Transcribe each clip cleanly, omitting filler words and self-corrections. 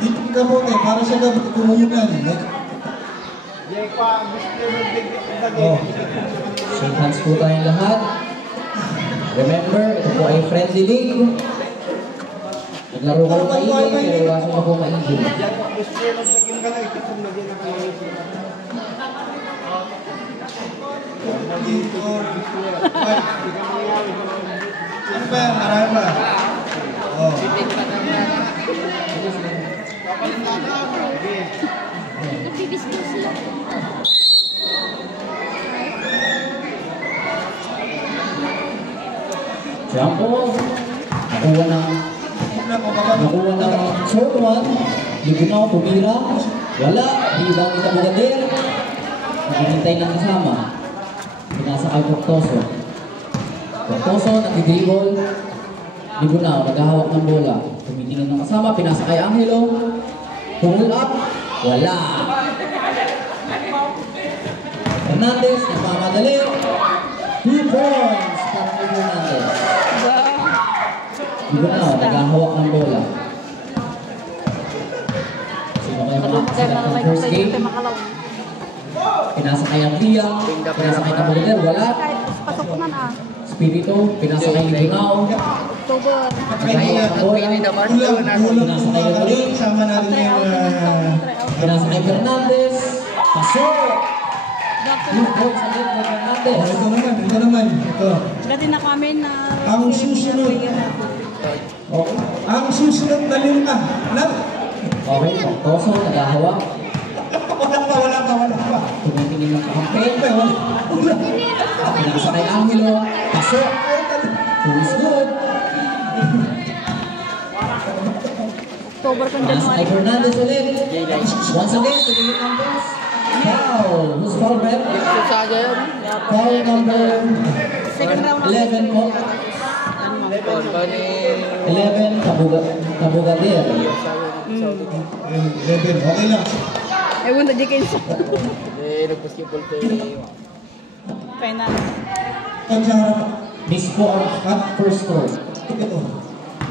Dito ka po para siya dapat kumuhugan. Shake hands po tayong lahat. Remember, ito po ay friendly league. Naglaro kayo maigil, pero iwasan na po maigil. Ano ba yan? Marami ba? Oo. Jump ball. Nakuha ng short one. Libunaw, pumira. Wala. Rebound ni Tabugader. Naghihintay ng kasama. Pinasa kay Portoso. Portoso, nag-dribble. Libunaw, naghahawak ng bola. Tumitingin ng kasama. Pinasa kay Angelo. Pull up. Wala. Hernandez, nagmamadali. 2 points para kay Hernandez. Libunaw, naghahawak ng bola. Sino kaya makakasila ng first game? Pinasa kay Anglia, pinasa kay Tabugader, wala. Spirito, pinasa kay Libunaw. Naghahawak ng bola. Pinasa kay Libunaw. Sama natin yung... Pinasa kay Hernandez. Pasok! 2 points agad kay Hernandez. Ito naman. Ito. Dati na kami na... Ang susunod. Ang susunod na lima. Okay, Portoso, naghahawak. Wala pa. Tumitingin ng kakampi. Pinasa kay Angelo. Pasok! 2 is good. October kang Pinasa kay January. Hernandez ulit. Once again, tumitingin ng boss. Foul! Who's foul rep? Foul number Second round 11 po. 11, Tabugader. 11. Okay lang. Ewan na Dickens. Nag-basketball ko yung... Final. Miss po ang first score. Ito.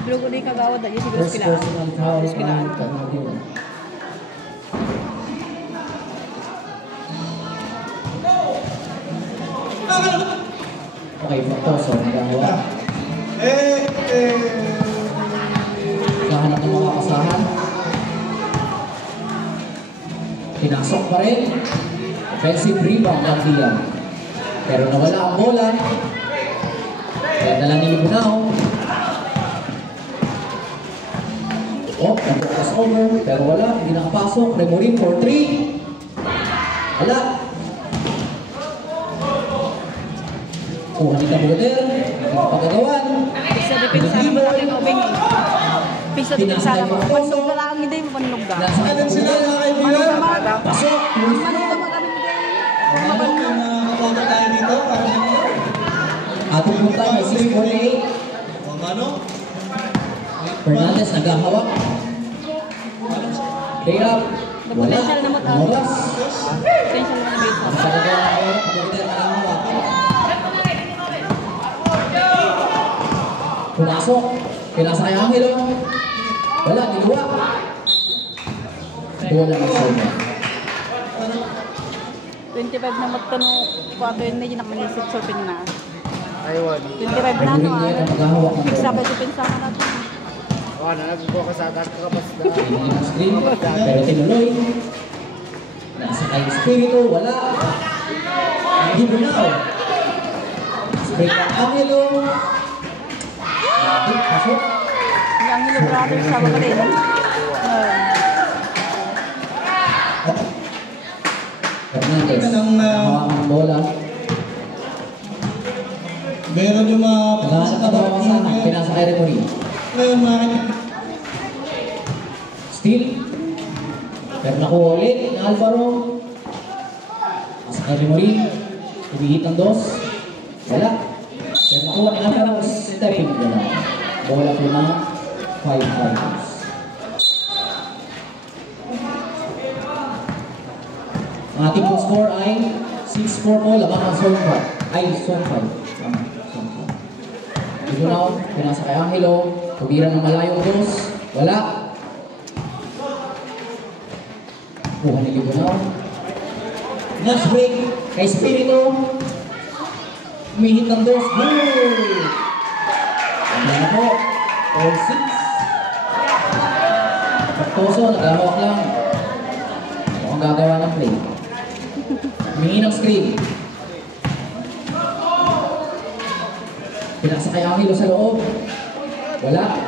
Bilo ko din kagawad dahil siguro First sila. personal foul ang Tabugader. Okay, Portoso, nagawa. Kahanap ng mga kasahan. Pinasok pa rin. Offensive rebound ang Dian. Pero nawala ang bola. Kaya dala ni Libunaw. Oh, nag-cross over. Pero wala, hindi nakapasok. Remorin for 3. Wala. Kuha ni Tabugader. Pagkagawan. Sa depensa naman natin ubing eh. Pisa depensa naman. Panog na lang hindi mo panog ka. Nasa Anong sila mga kaibigan? pasok. Panog naman kami hindi. Maban na makapunta tayo dito. Ating punta may 6-48. Ano? Fernandez naghahawak. Lay up. Wala. Potential naman Ang oras. Potential naman na base. Ang talaga ang oras. Tabugader naghahawak. Pumasok. Pinasa kay Angelo. Wala, niluwa. Bola ng Sonia. 25 na magtanong. Kwato yun na yun nakamanisip sa pin na. Aywan. 25 na no. Nagulin niya na maghahawak ng Fix bola. na depensa ka natin. Oo, nalagpo ka sa atak ka pas na. Pinili ng screen. Pero tinuloy. Nasa kay Espiritu. Wala. Hindi bunaw. Straight ang Angelo. Pasok. Ang Angelo Brothers sa magaling. Fernandez. Ito ng, Hawak ng bola. Meron yung mga... Naghahanap ng mga kasama. Pinasa kay Remory. Ngayon mga... Steal. Pero nakuha ulit ng Alvaro. Nasa kay Remory. Umihit ng dos. Wala. Pero nakuha ni Alvaro. Stepping. Wala. Bola po na 5 points. Ang ating po score ay 6-4 po. Labang ang zone 5. Ay, zone 5. Igunaw, pinasa kay Angelo. Tumira ng malayong dos. Wala. Kuha ni Libunaw. Lunch break kay Espiritu. Umihit ng dos. Good! Wala na po. All 6. Pagtoso, nagahawak lang. Mukhang gagawa ng play. Umihit ng screen. Pinasa kay Angelo sa loob. Wala.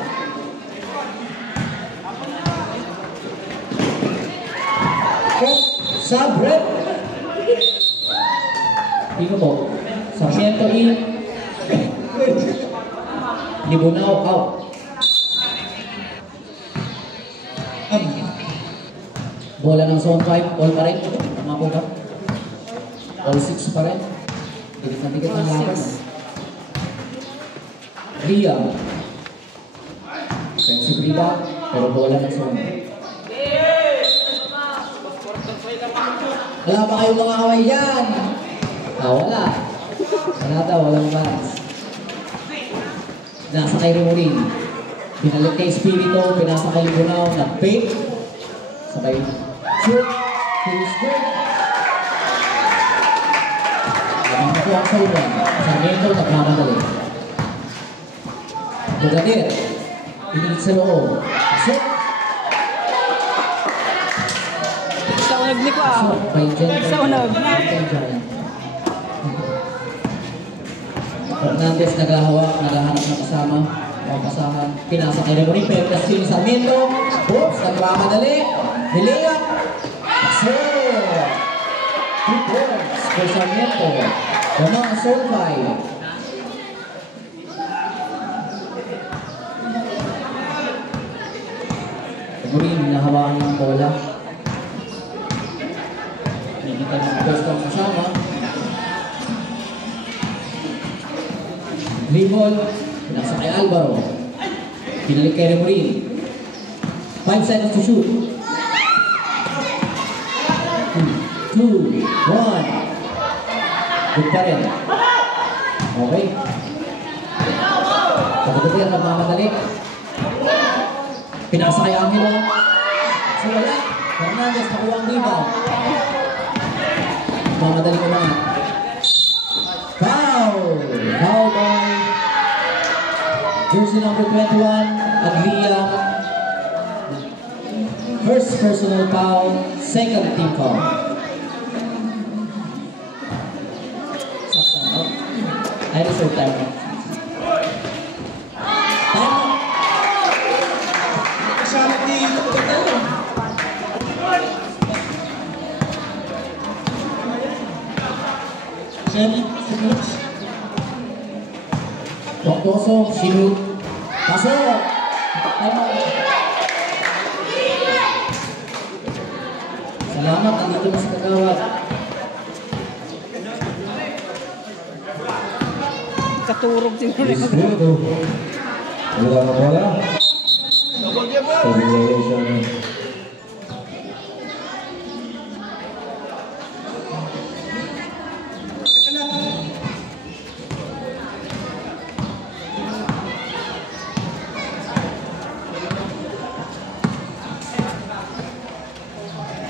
Sabret. Dito po. Sarmiento in. Libunaw out. Bola ng zone 5. All pa rin. Tama po ba? All 6 pa rin. Tigit na tigit ng laban. Ria. Offensive rebound. Pero bola ng zone. Wala pa kayong mga kaway dyan. Wala. Wala daw, walang fans. Nasa kay Remorin. Pinalik kay Espiritu, pinasa kay Libunaw, nag-fake. Sabay, shoot, finish good. Lamang na po ang Solman. Sarmiento, nagmamadali. Bugadir. Pinilit sa loob. Shoot. Saunog ni ko ah. Saunog. Fernandez nagahawak, naghahanap ng kasama. Pampasahan. Pinasa kay Remorin. Pero kasi yung Sarmiento. Oops, nagmamadali. Hilinga. So, 2 points for Sarmiento. Lamang ang Soul 5. Remorin, hinahawakan ng bola. Hinihintay ng pwesto ang kasama. Dribble, pinasa kay Alvaro. Pinalik kay Remorin. 5 seconds to shoot. 2, 1. Good pa rin. Okay. Pagkakita yan, nagmamadali. Pinasa kay Angelo. So wala. Fernandez nakuha ang rebound. Mamadali ko lang. Foul! Foul by jersey number 21, Aglia. First personal foul, second team foul. Stop time out. I reserve time out. Time out. Kasama ni Kapitano. Jenny, Pagtoso, shoot. Pasok! Time out. Salamat, nandito na sa kagawad. Katurog siguro. Espiritu. Wala na bola. Stabilization.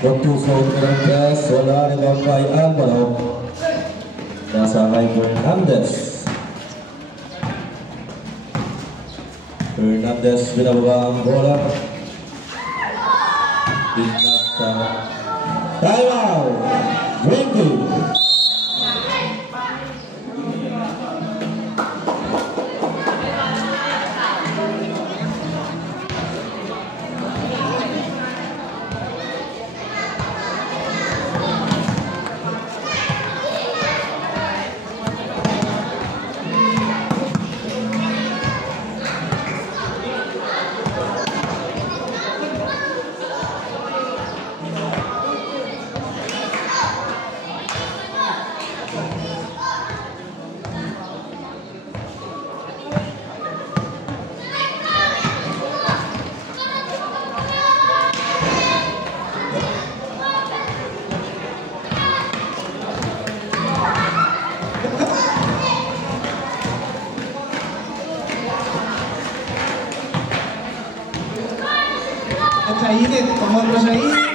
Waktu Saud Fernandez, wala rebound kay Alvaro. Nasa kay Fernandez. Fernandez binababa ang bola. Pinasa. Time out! 20. At sa init, tumambra sa init.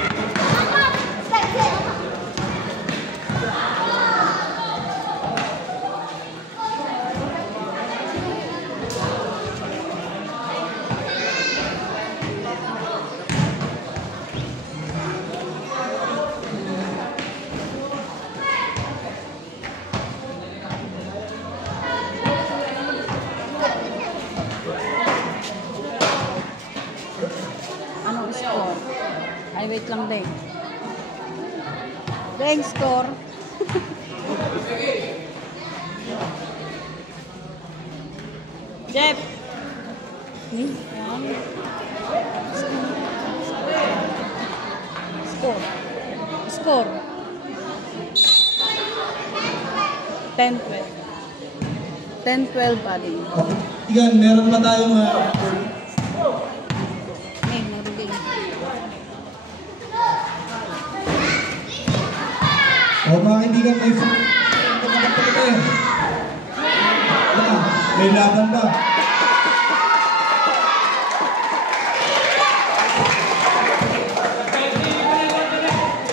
Anong score? Ay, wait lang din. Deng score. Jeff. Yan. Score. Score. 10-12. 10-12 pa din. Igan, meron pa tayong May nagiging. mga kaibigan, may may laban pa.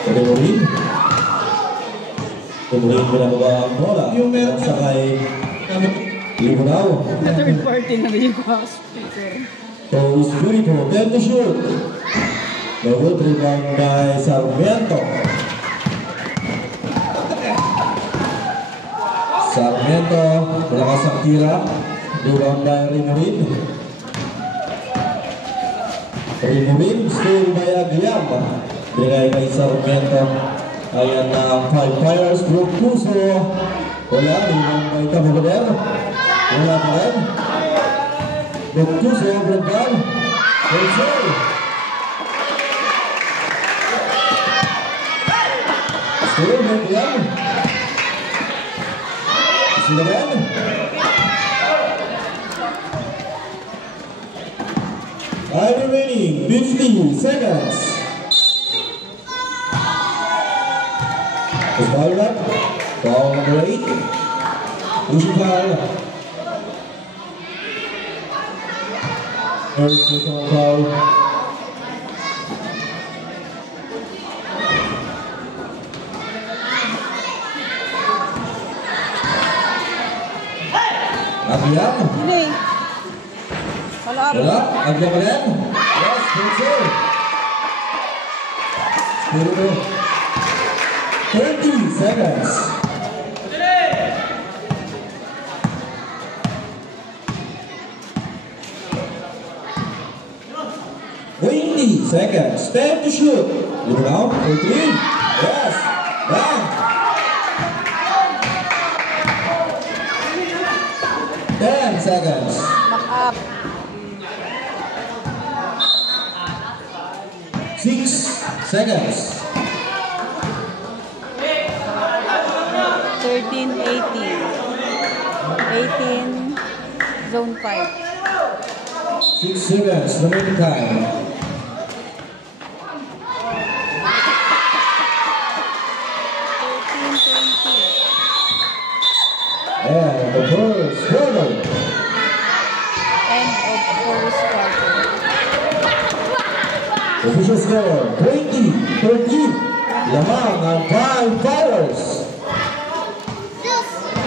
Tumurin. Tumurin pinababa ang bola. Yung meron Sa kay Libunaw. The third party na rin yung speaker. So it's beautiful. Then to shoot. The good rebound by Sarmiento. Sarmiento, malakas ang tira. Rebound by Rimurin. Rimurin, steal by Aguiam. Binigay kay Sarmiento. Ayan na ang 5 Fires. Group Puso. Wala, rebound by Tabugader. Wala pa rin. Group Puso, Blancar. Rachel. Steal by Aguiam. Silakan. Time remaining 50 seconds. Is foul up. Foul number 8. Pushing foul. First personal foul. Aguiam. Hindi. Wala. Wala. Aguiam pa rin. Yes, that's it. Spirito. 30 seconds. Seconds. Time to shoot. Look now. 13. Yes. Bang. 10 seconds. Back up. 6 seconds. 13, 18. 18, zone 5. 6 seconds. Remaining time. 13, 20. And the first quarter. End of first quarter. Official score 20-13. Lamang ang 5 Fires.